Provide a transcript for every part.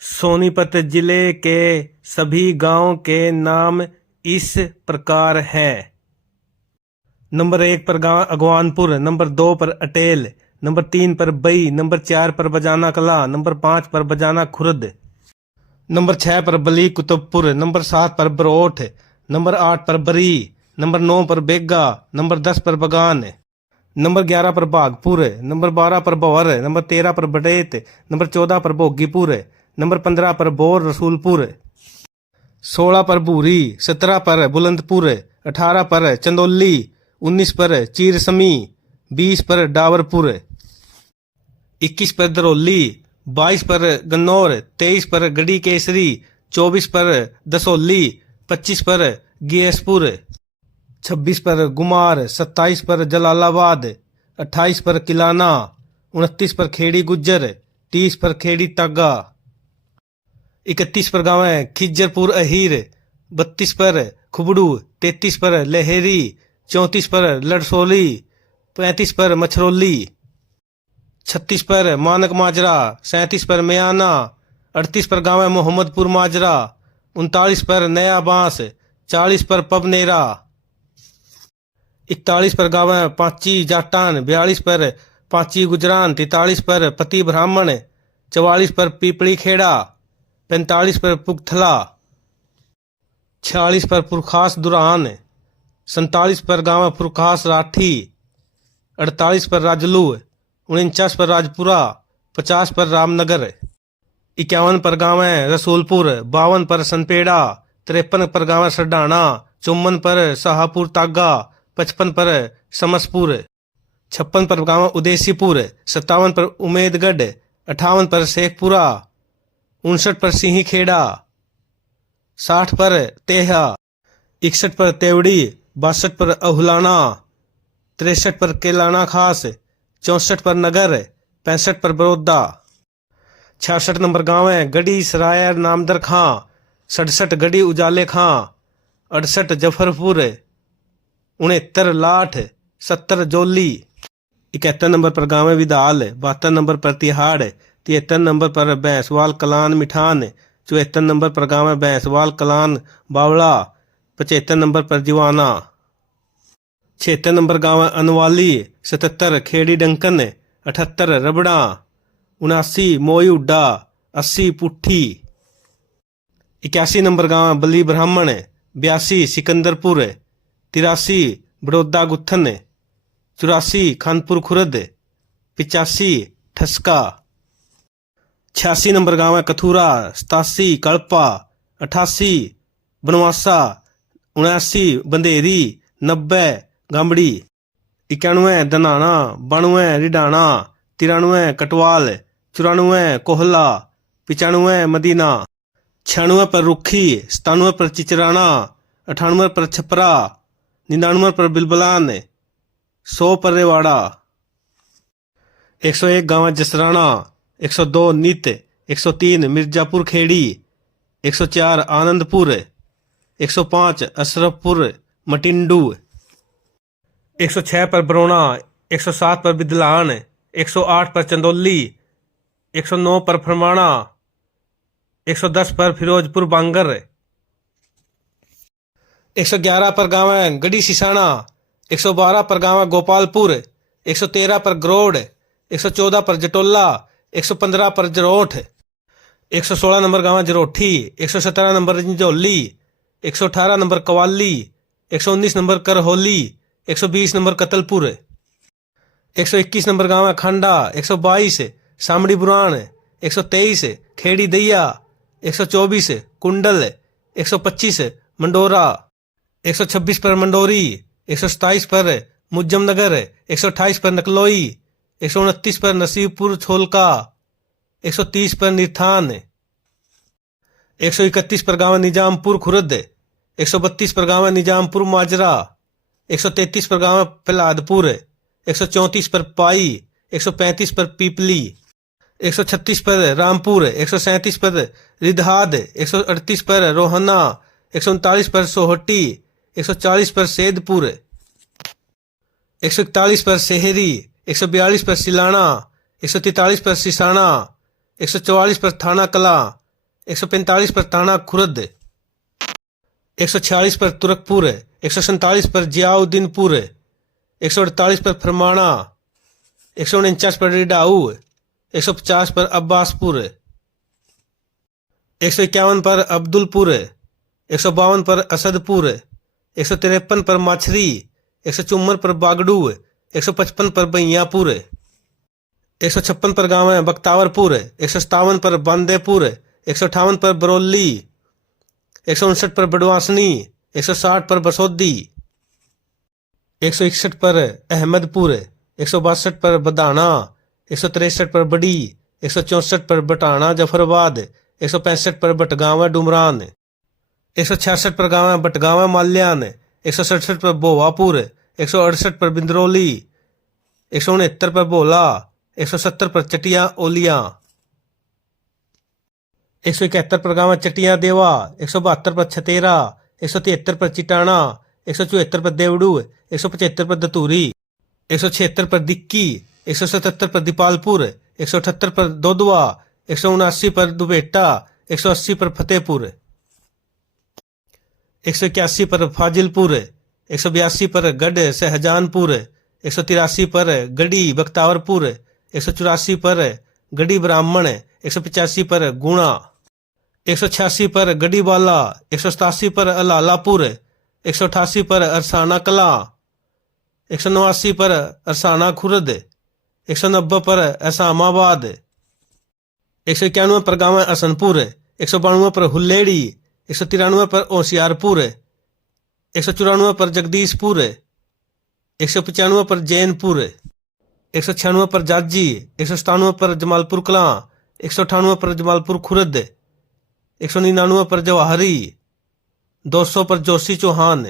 सोनीपत जिले के सभी गांवों के नाम इस प्रकार हैं। नंबर 1 पर गांव अगवानपुर, नंबर 2 पर अटेल, नंबर 3 पर बई, नंबर 4 पर बजाना कला, नंबर 5 पर बजाना खुर्द, नंबर 6 पर बली कुतुबपुर, नंबर 7 पर बरोठ, नंबर 8 पर बरी, नंबर 9 पर बेगा, नंबर 10 पर बगान, नंबर 11 पर भागपुर, नंबर 12 पर भवर, नंबर 13 पर बडेत, नंबर 14 पर भोगीपुर, नंबर 15 पर बोर रसूलपुर, 16 पर भूरी, 17 पर बुलंदपुर, 18 पर चंदौली, 19 पर चीरसमी, 20 पर डावरपुर, 21 पर दरौली, 22 पर गन्नौर, 23 पर गढ़ी केसरी, 24 पर दसौली, 25 पर गियसपुर, 26 पर गुमार, 27 पर जलालाबाद, 28 पर किलाना, 29 पर खेड़ी गुज्जर, 30 पर खेड़ी तागा, 31 पर गाँव है खिजरपुर अहीर, 32 पर खुबड़ू, 33 पर लहेरी, 34 पर लड़सोली, 35 पर मछरौली, 36 पर मानक माजरा, 37 पर मयाना, 38 पर गाँव है मोहम्मदपुर माजरा, 39 पर नया बांस, 40 पर पबनेरा, 41 पर गाँव है पांची जाटान, 42 पर पांची गुजरान, 43 पर पति ब्राह्मण, 44 पर पीपली खेड़ा, 45 पर पुगथला, 46 पर पुरखास दुरान, 47 पर गाँव है पुरखास राठी, 48 पर राजलू, 49 पर राजपुरा, 50 पर रामनगर, 51 पर गाँव है रसूलपुर, 52 पर सनपेड़ा, 53 पर गाँव है सरडाना, 54 पर शाहपुर तागा, 55 पर समसपुर, 56 पर गाँव उदेसीपुर, 57 पर उमेदगढ़, 58 पर शेखपुरा, 59 पर सिंही खेड़ा, 60 पर तेहा, 61 पर तेवड़ी, 62 पर अहुलाना, 63 पर केलाना खास, 64 पर नगर, 65 पर बड़ौदा, 66 नंबर गाँव है गढ़ी सरायर नामदर खां, 67 गढ़ी उजाले खां, 68 जफरपुर, 69 लाठ, 70 जोली, 71 नंबर पर गाँव है विदाल, 72 नंबर पर तिहाड़, 73 नंबर पर भैंसवाल कलान मिठान, 74 नंबर पर गाँव है भैंसवाल कलान बावला, 75 नंबर पर जीवाना, 76 नंबर गाँव है अनवाली, 77 खेड़ी डंकन, 78 रबड़ा, 79 मोई उड्डा, 80 पुट्ठी, 81 नंबर गाँव है बली ब्राह्मण, 82 सिकंदरपुर, 83 बड़ौदा गुत्थन, 84 खानपुर खुरद, 85 ठसका, 86 नंबर गाँव है कथूरा, 87 कल्पा, 88 बनवासा, 79 बंदेरी, 90 गामड़ी, 91 दनाना, 92 रिडाना, 93 कटवाल, 94 कोहला, 95 मदीना, 96 पर रुखी, 97 पर चिचराना, 98 पर छपरा, 99 पर बिलबलान, 100 पर रेवाड़ा, 101 गाँव जसराना, 102 नित, 103 मिर्जापुर खेड़ी, 104 आनंदपुर, 105 अशरफपुर मटिंडू, 106 पर बरौना, 107 पर बिदलान, 108 पर चंदौली, 109 पर फरमाना, 110 पर फिरोजपुर बांगर, 111 पर गाँव है गढ़ी सिसाना, 112 पर गाँव है गोपालपुर, 113 पर गरोड़, 114 पर जटोला, 115 पर जरोठ, 116 नंबर गाँव है Jarothi, 117 number Jhanjholi, 118 number Kawali, 119 number Karholi, 120 number Katalpur, 121 number गाँव है खांडा, 122 सामड़ी बुरान, 123 खेड़ी दैया, 124 कुंडल, 125 मंडोरा, 126 पर मंडोरी, 127 पर मुज्जमनगर, 128 पर नकलोई, 129 पर नसीबपुर छोलका, 130 पर निर्थान, 131 पर गाँव निजामपुर खुरद, 132 पर गाँव निजामपुर माजरा, 133 पर गाँव प्रहलादपुर, 134 पर पाई, 135 पर पीपली, 136 पर रामपुर, 137 पर रिधाद, 138 पर रोहना, 139 पर सोहटी, 140 पर सेदपुर, 141 पर शहरी, 142 पर सिलाना, 143 पर सिसाना, 144 पर थाना कला, 145 पर ताना खुरद, 146 पर तुरकपुर, 147 पर जियाउद्दीनपुर, 148 पर फरमाना, 149 पर रिडाऊ, 150 पर अब्बासपुर, 151 पर अब्दुलपुर, 152 पर असदपुर, 153 पर माछरी, 154 पर बागड़ू, 155 पर बहियापुर, 156 पर गांव है बख्तावरपुर, 157 पर बांदेपुर, 158 पर बरौली, 159 पर बडवासनी, 160 पर बसोदी, 161 पर अहमदपुर, 162 पर बदाना, 163 पर बड़ी, 164 पर बटाना जफराबाद, 165 पर बटगांव डुमरान, 166 पर गांव बटगांव माल्यान, 167 पर बोवापुर, 168 पर बिंदरौली, 169 पर भोला, 170 पर चटिया ओलिया, 171 पर गांव चटिया देवा, 172 पर छतेरा, 173 पर चिटाना, 174 पर देवड़ू, 175 पर दतूरी, 176 पर दिक्की, 177 पर दीपालपुर, 178 पर दोदवा, 179 पर दुबेटा, 180 पर फतेहपुर, 181 पर फाजिलपुर, 182 पर गढ़ सहजानपुर, 183 पर गढ़ी बख्तावरपुर, 184 पर गढ़ी ब्राह्मण, 185 पर गुणा, 186 पर गढ़ीवाला, 187 पर अलालापुर, 188 पर अरसाना कला, 189 पर अरसाना खुरद, 190 पर असामाबाद, 191 पर गांव हसनपुर, 192 पर हुल्लेड़ी, 193 पर होशियारपुर, 194 पर जगदीशपुर, 195 पर जैनपुर, 196 पर जाजी, 197 पर जमालपुर कलां, 198 पर जमालपुर खुरद, 199 पर जवाहरी, 200 पर जोशी चौहान,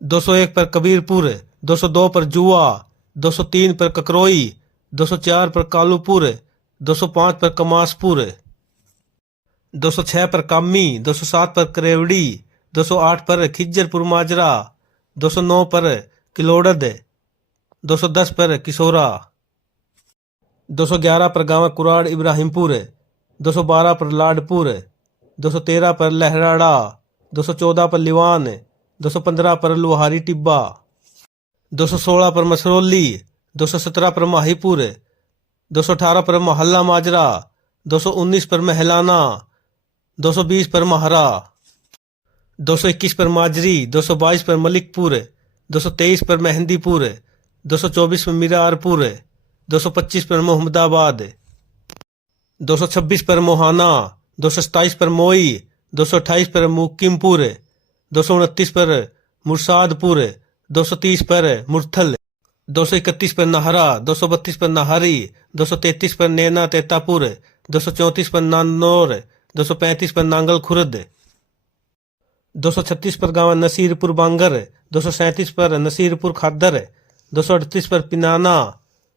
201 पर कबीरपुर, 202 पर जुआ, 203 पर ककरोई, 204 पर कालूपुर, 205 पर कमासपुर, 206 पर कामी, 207 पर करेवड़ी, 208 पर खिज्जरपुर माजरा, 209 पर किलोड़द, 210 पर किशोरा, 211 पर गांव कुराड़ इब्राहिमपुर, 212 पर लाडपुर, 213 पर लहराड़ा, 214 पर लिवान, 215 पर लुहारी टिब्बा, 216 पर मसरौली, 217 पर माहीपुर, 218 पर मोहल्ला माजरा, 219 पर महलाना, 220 पर महारा, 221 पर माजरी, 222 पर मलिकपुर, 223 पर मेहंदीपुर, 224 पर मीरारपुर, 225 पर मोहम्मदाबाद, 226 पर मोहाना, 227 पर मोई, 228 पर मुकिमपुर, 229 पर मुरसादपुर, 230 पर मुरथल, 231 पर नाहरा, 232 पर नाहरी, 233 पर नैना तेतापुर, 234 पर नानौर, 235 पर नांगल खुरद, 236 पर गांव नसीरपुर बांगर, 237 पर नसीरपुर खादर, 238 पर पिनाना,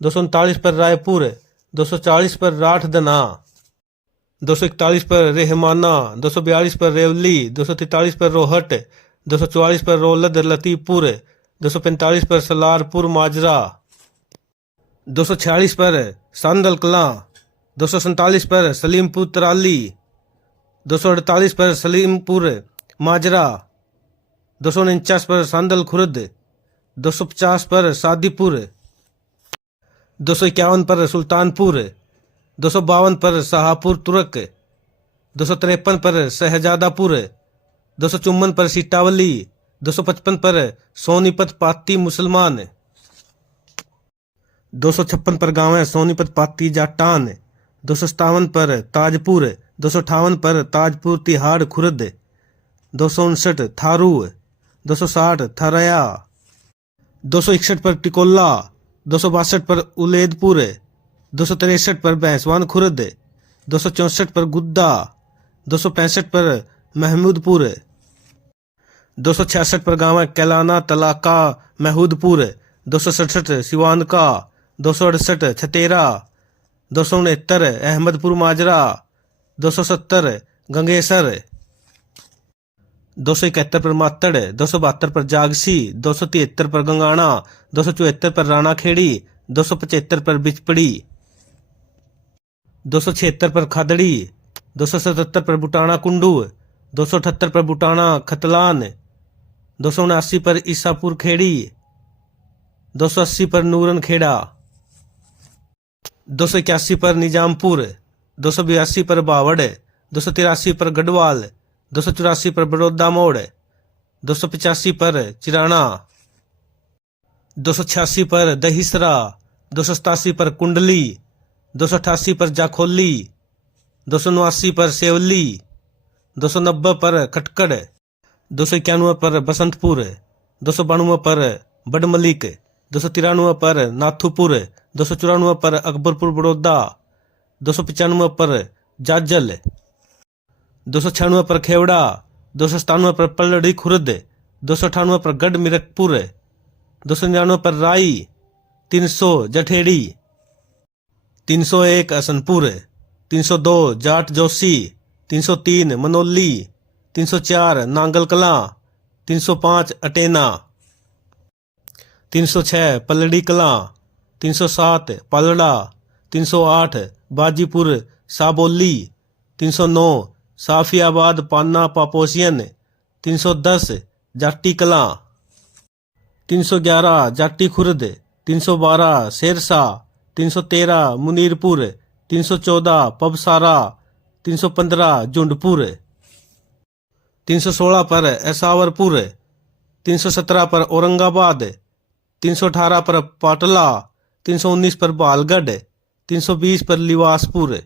239 पर रायपुर, 240 पर राठदना, 241 पर रेहमाना, 242 पर रेवली, 243 पर रोहट, 244 पर रोलद लतीफपुर, 245 पर सलारपुर माजरा, 246 पर सांदल कलां, 247 पर सलीमपुर तराली, 248 पर सलीमपुर माजरा, 249 पर सांदल खुर्द, 250 पर सादीपुर, 251 पर सुल्तानपुर, 252 पर शाहपुर तुरक, 253 पर शहजादापुर, 254 पर सीतावली, 255 पर सोनीपत पाती मुसलमान, 256 पर गांव सोनीपत पाती जाटान, 257 पर ताजपुर, 258 पर ताजपुर तिहाड़ खुर्द, 259 थारू, 260 थरया, 261 पर टिकोला, 262 पर उलेदपुर, 263 पर भैंसवान खुर्द, 264 पर गुद्दा, 265 पर महमूदपुर, 266 पर गांव कैलाना तलाका महूदपुर, 267 सिवानका, 268 छतेरा, 269 अहमदपुर माजरा, 270 गंगेसर, 271 पर मातड़, 272 पर जागसी, 273 पर गंगाना, 274 पर राणा खेड़ी, 275 पर बिचपड़ी, 276 पर खादड़ी, 277 पर बुटाना कुंडू, 278 पर बुटाना खतलान, 279 पर ईसापुर खेड़ी, 280 पर नूरन खेड़ा, 281 पर निजामपुर, 282 पर बावड़, 283 पर गढ़वाल, 284 पर बड़ौदा मोड़, 285 पर चिराना, 286 पर दहिसरा, 287 पर कुंडली, 288 पर जाखोली, 289 पर सेवली, 290 पर खटकड़, 291 पर बसंतपुर, 292 पर बड़मलिक, 293 पर नाथुपुर, 294 पर अकबरपुर बड़ौदा, 295 पर जाजल, 296 पर खेवड़ा, 297 पर पलड़ी खुर्द, 298 पर गढ़ मिरकपुर, 299 पर राई, 300 जठेड़ी, 301 हसनपुर, 302 जाट जोशी, 303 मनोली, 304 नांगल कला, 305 अटेना, 306 पलड़ी कला, 307 पालड़ा, 308 बाजीपुर साबोली, 309 साफियाबाद पाना पापोशियन, 310 जाटी कला, 311 जाटी खुर्द, 312 शेरशाह, 313 मुनीरपुर, 314 पबसारा, 315 झुंडपुर, 316 पर ऐसावरपुर, 317 पर औरंगाबाद, 318 पर पाटला, 319 पर बालगढ़, 320 पर लिवासपुर,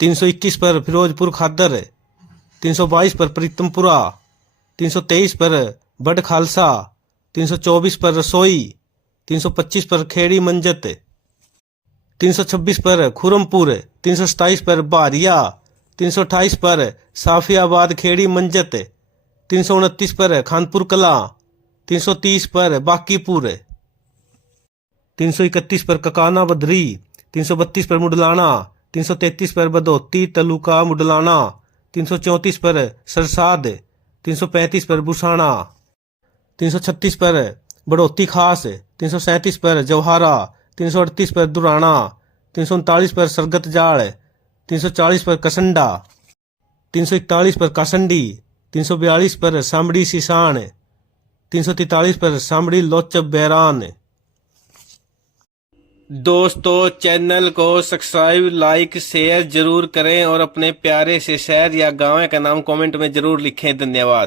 321 पर फिरोजपुर खादर, 322 पर प्रीतमपुरा, 323 पर बड़ खालसा, 324 पर रसोई, 325 पर खेड़ी मंजत, 326 पर खुरमपुर, 327 पर बारिया, 328 पर साफियाबाद खेड़ी मंजत, 329 पर खानपुर कला, 330 पर बाकीपुर, 331 पर ककाना बदरी, 332 पर मुडलाना, 333 पर बदौती तलुका मुडलाना, 334 पर सरसाद, 335 पर बुसाना, 336 पर बड़ौती खास, 337 पर जवाहरा, 338 पर दुराना, 339 पर सरगत जाल, 340 पर कसंडा, 341 पर कासंडी, 342 पर सामड़ी सिसान, 343 पर सामड़ी लोचब बैरान। दोस्तों, चैनल को सब्सक्राइब लाइक शेयर जरूर करें और अपने प्यारे से शहर या गांव का नाम कमेंट में जरूर लिखें। धन्यवाद।